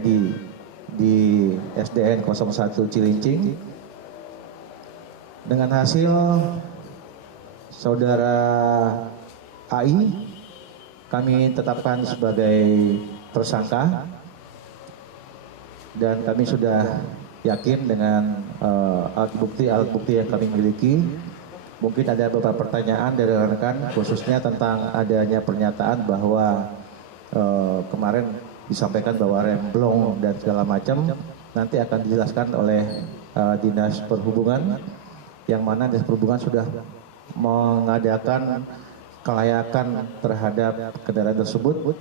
di SDN 01 Cilincing dengan hasil saudara AI kami tetapkan sebagai tersangka dan kami sudah yakin dengan alat bukti yang kami miliki. Mungkin ada beberapa pertanyaan dari rekan khususnya tentang adanya pernyataan bahwa kemarin disampaikan bahwa rem blong dan segala macam nanti akan dijelaskan oleh Dinas Perhubungan, yang mana Dinas Perhubungan sudah mengadakan kelayakan terhadap kendaraan tersebut.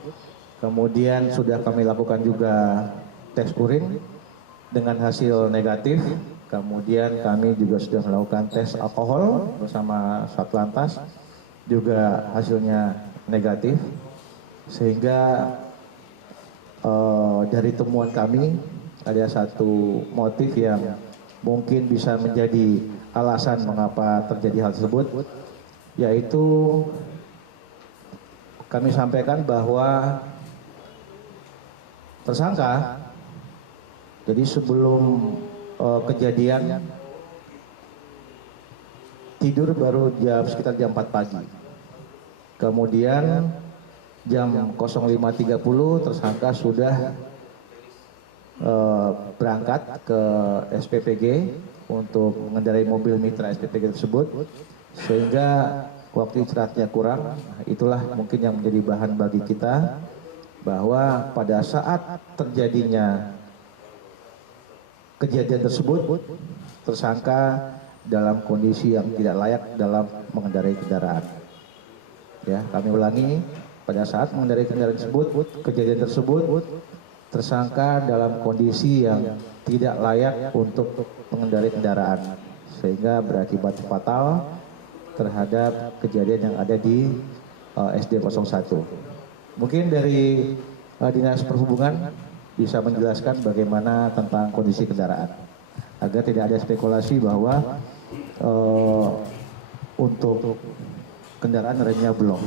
Kemudian sudah kami lakukan juga tes urin dengan hasil negatif. Kemudian kami juga sudah melakukan tes alkohol bersama Satlantas, juga hasilnya negatif. Sehingga dari temuan kami ada satu motif yang mungkin bisa menjadi alasan mengapa terjadi hal tersebut, yaitu kami sampaikan bahwa tersangka jadi sebelum kejadian tidur baru sekitar jam 4 pagi. Kemudian jam 05.30 tersangka sudah berangkat ke SPPG untuk mengendarai mobil mitra SPPG tersebut, sehingga waktu istirahatnya kurang. Itulah mungkin yang menjadi bahan bagi kita bahwa pada saat terjadinya kejadian tersebut tersangka dalam kondisi yang tidak layak dalam mengendarai kendaraan. Ya, kami ulangi, pada saat mengendarai kendaraan tersebut, kejadian tersebut tersangka dalam kondisi yang tidak layak untuk mengendarai kendaraan, sehingga berakibat fatal terhadap kejadian yang ada di SD 01. Mungkin dari Dinas Perhubungan bisa menjelaskan bagaimana tentang kondisi kendaraan, agar tidak ada spekulasi bahwa untuk kendaraan remnya belum.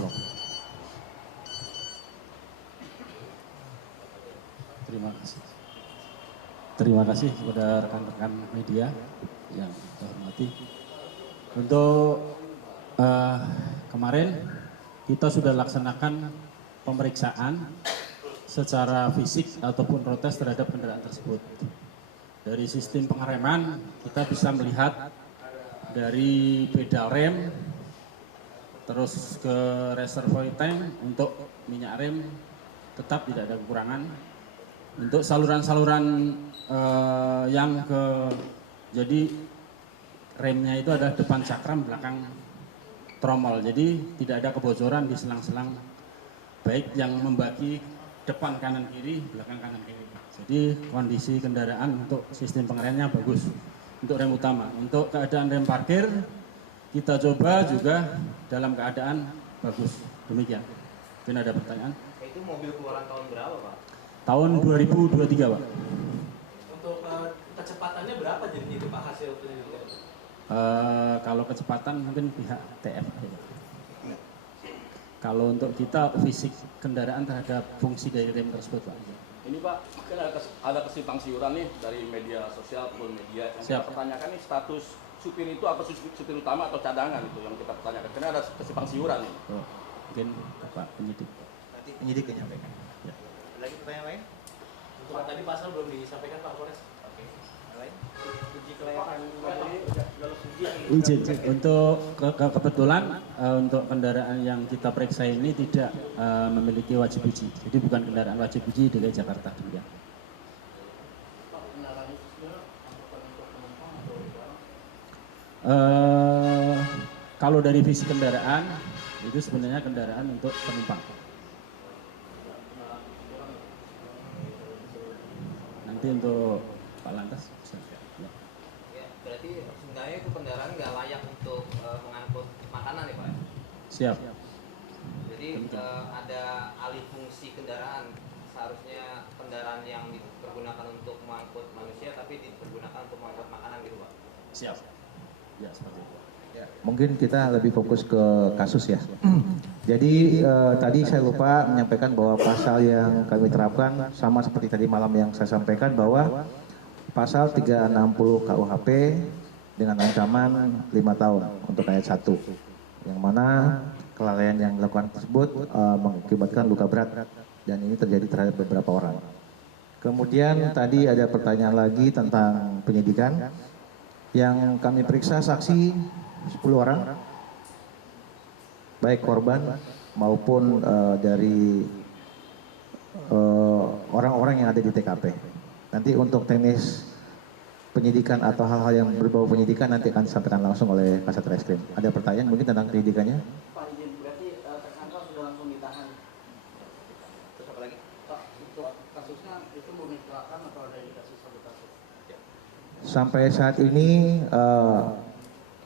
Terima kasih kepada rekan-rekan media yang saya hormati. Untuk kemarin kita sudah laksanakan pemeriksaan secara fisik ataupun protes terhadap kendaraan tersebut. Dari sistem pengereman kita bisa melihat dari pedal rem, terus ke reservoir tank untuk minyak rem tetap tidak ada kekurangan. Untuk saluran-saluran jadi remnya itu ada depan cakram, belakang tromol, jadi tidak ada kebocoran di selang-selang, baik yang membagi depan kanan kiri, belakang kanan kiri. Jadi kondisi kendaraan untuk sistem pengeremnya bagus. Untuk rem utama, untuk keadaan rem parkir kita coba juga dalam keadaan bagus. Demikian. Mungkin ada pertanyaan? Itu mobil keluaran tahun berapa, Pak? Tahun 2023, Pak. Untuk kecepatannya berapa jadi itu, Pak, hasil penyelidikan? Kalau kecepatan mungkin pihak TF. Kalau untuk kita fisik kendaraan terhadap fungsi dari rem tersebut, Pak. Ini Pak, mungkin ada kesimpang siuran nih dari media sosial ataupun media. Yang kita pertanyakan nih, status supir itu apa supir utama atau cadangan itu yang kita pertanyakan. Karena ada kesimpang siuran nih. Mungkin Pak penyidik. Nanti penyidik yang menyampaikan. Ya. Ada lagi pertanyaan lain? Untuk tadi pasal belum disampaikan, Pak Polres. Oke. Lain? Uji kelayakan mobil udah lulus uji. Izin untuk kebetulan untuk kendaraan yang kita periksa ini tidak memiliki wajib uji, jadi bukan kendaraan wajib uji di DKI Jakarta. Ya. Kalau dari visi kendaraan itu sebenarnya kendaraan untuk penumpang. Nanti untuk Pak Lantas. Ya, berarti sebenarnya itu kendaraan nggak layak untuk mengangkut makanan ya Pak? Siap. Jadi ada alih fungsi kendaraan, seharusnya kendaraan yang dipergunakan untuk mengangkut manusia tapi dipergunakan untuk mengangkut makanan gitu Pak? Siap. Ya seperti itu. Mungkin kita lebih fokus ke kasus ya. Jadi tadi saya lupa menyampaikan bahwa pasal yang kami terapkan sama seperti tadi malam yang saya sampaikan bahwa pasal 360 KUHP dengan ancaman 5 tahun untuk ayat 1. Yang mana kelalaian yang dilakukan tersebut mengakibatkan luka berat dan ini terjadi terhadap beberapa orang. Kemudian tadi ada pertanyaan lagi tentang penyidikan. Yang kami periksa saksi 10 orang, baik korban maupun dari orang-orang yang ada di TKP. Nanti untuk teknis penyidikan atau hal-hal yang berbau penyidikan nanti akan disampaikan langsung oleh Kasat Reskrim. Ada pertanyaan mungkin tentang penyidikannya? Pak izin, berarti tersangka sudah langsung ditahan. Terus apa lagi? Pak, untuk kasusnya itu murni kecelakaan atau ada indikasi sabotase? Sampai saat ini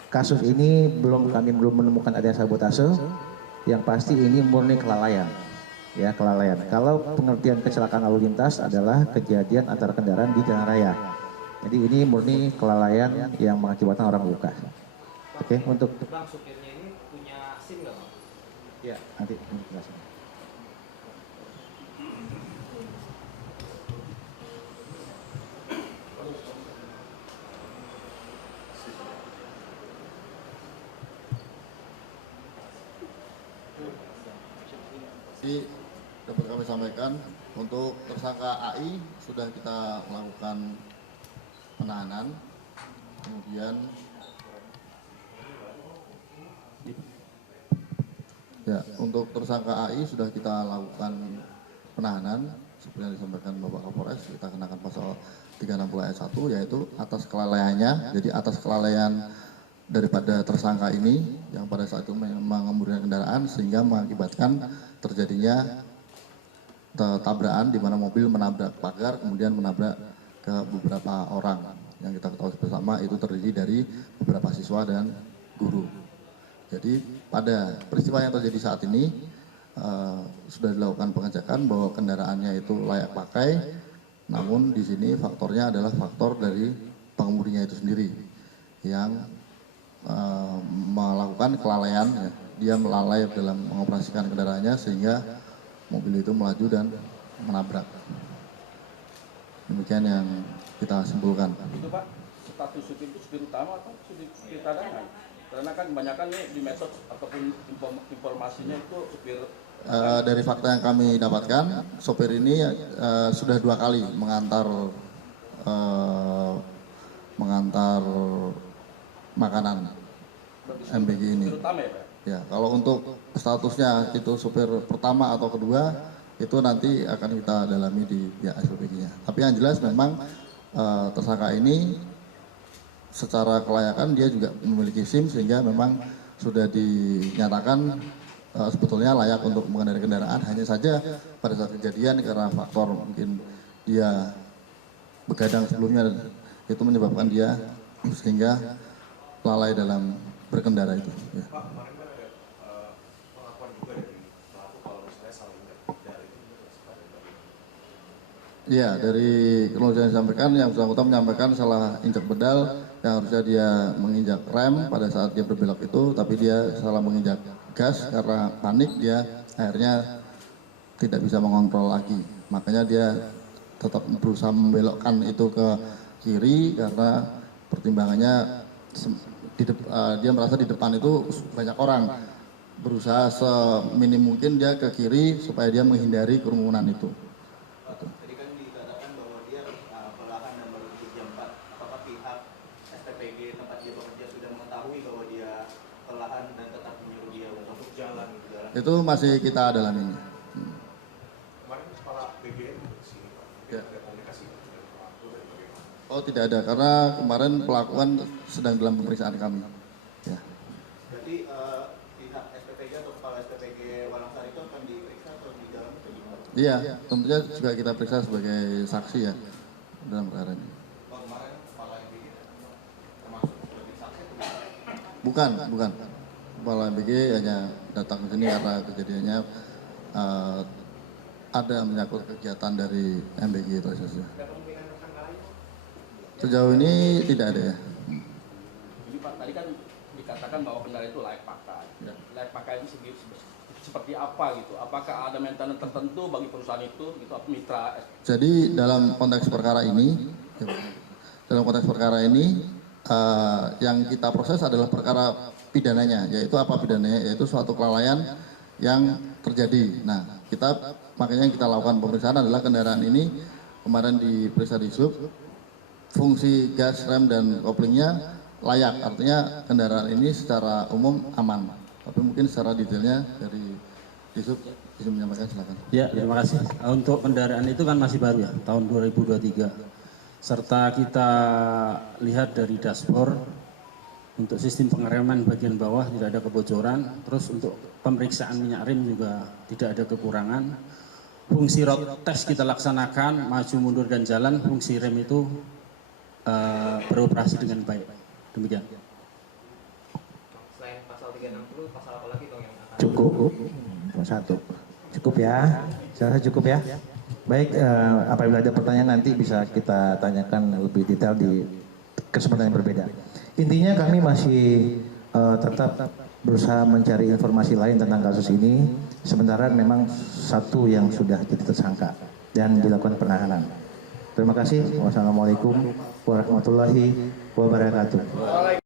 kasus ini kami belum menemukan adanya sabotase. Yang pasti ini murni kelalaian. Ya, kelalaian. Kalau pengertian kecelakaan lalu lintas adalah kejadian antara kendaraan di jalan raya. Jadi ini murni kelalaian yang mengakibatkan orang luka. Oke, untuk Bang, supirnya ini punya SIM nggak, Bang? ya nanti jelasin. Jadi dapat kami sampaikan untuk tersangka AI sudah kita lakukan penahanan, kemudian ya untuk tersangka AI sudah kita lakukan penahanan seperti yang disampaikan Bapak Kapolres. Kita kenakan pasal 360 ayat 1 yaitu atas kelalaiannya. Jadi atas kelalaian daripada tersangka ini yang pada saat itu mengemudikan kendaraan sehingga mengakibatkan terjadinya tabrakan di mana mobil menabrak pagar kemudian menabrak ke beberapa orang. Yang kita ketahui bersama itu terdiri dari beberapa siswa dan guru. Jadi pada peristiwa yang terjadi saat ini sudah dilakukan pengecekan bahwa kendaraannya itu layak pakai, namun di sini faktornya adalah faktor dari pengemudinya itu sendiri yang melakukan kelalaian, ya. Dia melalai dalam mengoperasikan kendaraannya sehingga mobil itu melaju dan menabrak. Demikian yang kita simpulkan. Itu Pak, status supir itu supir utama atau supir cadangan? Karena kan kebanyakan nih di medsos ataupun informasinya itu supir. Dari fakta yang kami dapatkan, sopir ini sudah 2 kali mengantar makanan MBG ini. Terutama ya Pak? Ya, kalau untuk statusnya itu supir pertama atau kedua itu nanti akan kita dalami di pihak SPPG-nya. Tapi yang jelas memang tersangka ini secara kelayakan dia juga memiliki SIM sehingga memang sudah dinyatakan sebetulnya layak untuk mengendarai kendaraan. Hanya saja pada saat kejadian karena faktor mungkin dia begadang sebelumnya itu menyebabkan dia sehingga lalai dalam berkendara itu. Ya. Pak, kemarin kan ada pengakuan juga dari pelaku kalau misalnya saling menghindari itu Iya, dari kronologi yang disampaikan, yang bersangkutan menyampaikan salah injak pedal yang harusnya dia menginjak rem pada saat dia berbelok itu, tapi dia salah menginjak gas karena panik dia akhirnya tidak bisa mengontrol lagi. Makanya dia tetap berusaha membelokkan itu ke kiri karena pertimbangannya dia merasa di depan itu banyak orang, berusaha seminim mungkin dia ke kiri supaya dia menghindari kerumunan itu. Tadi kan dikatakan bahwa dia kelelahan dan baru di jam 4. Apakah pihak SPPG tempat dia bekerja sudah mengetahui bahwa dia kelelahan dan tetap menyuruh dia untuk jalan gitu jalan? Itu masih kita dalami. kemarin kepala BGN juga di sini Pak. Ya. Ada komunikasi dengan pelaku dari bagaimana? Oh, tidak ada karena kemarin pelaku kan sedang dalam pemeriksaan kami. Ya. Berarti pihak SPPG atau kepala SPPG Walangsari itu akan diperiksa atau di dalam atau gimana? Iya, tentunya juga kita periksa sebagai saksi ya dalam perkara ini. Pak, kemarin kepala MBG termasuk sebagai saksi atau bukan? Bukan. Kepala MBG hanya datang ke sini karena kejadiannya ada menyangkut kegiatan dari MBG itu saja. Sejauh ini tidak ada ya. Jadi Pak, tadi kan dikatakan bahwa kendaraan itu layak pakai. Layak pakai itu seperti apa gitu? Apakah ada maintenance tertentu bagi perusahaan itu, gitu, mitra? Jadi dalam konteks perkara ini, yang kita proses adalah perkara pidananya, yaitu apa pidananya? Yaitu suatu kelalaian yang terjadi. Nah, makanya yang kita lakukan pemeriksaan adalah kendaraan ini kemarin diperiksa di sub, fungsi gas, rem, dan koplingnya layak, artinya kendaraan ini secara umum aman. Tapi mungkin secara detailnya dari Disub bisa menyampaikan, silakan. Ya, terima kasih. Untuk kendaraan itu kan masih baru ya, tahun 2023. Serta kita lihat dari dashboard, untuk sistem pengereman bagian bawah tidak ada kebocoran. Terus untuk pemeriksaan minyak rem juga tidak ada kekurangan. Fungsi road test kita laksanakan, maju mundur dan jalan, fungsi rem itu beroperasi dengan baik. Demikian. Selain pasal 360, pasal apa lagi Bang yang akan... Cukup. Satu. Cukup ya. Saya rasa cukup ya. Baik, apabila ada pertanyaan nanti bisa kita tanyakan lebih detail di kesempatan yang berbeda. Intinya kami masih tetap berusaha mencari informasi lain tentang kasus ini. Sementara memang satu yang sudah jadi tersangka dan dilakukan penahanan. Terima kasih. Wassalamualaikum warahmatullahi wabarakatuh.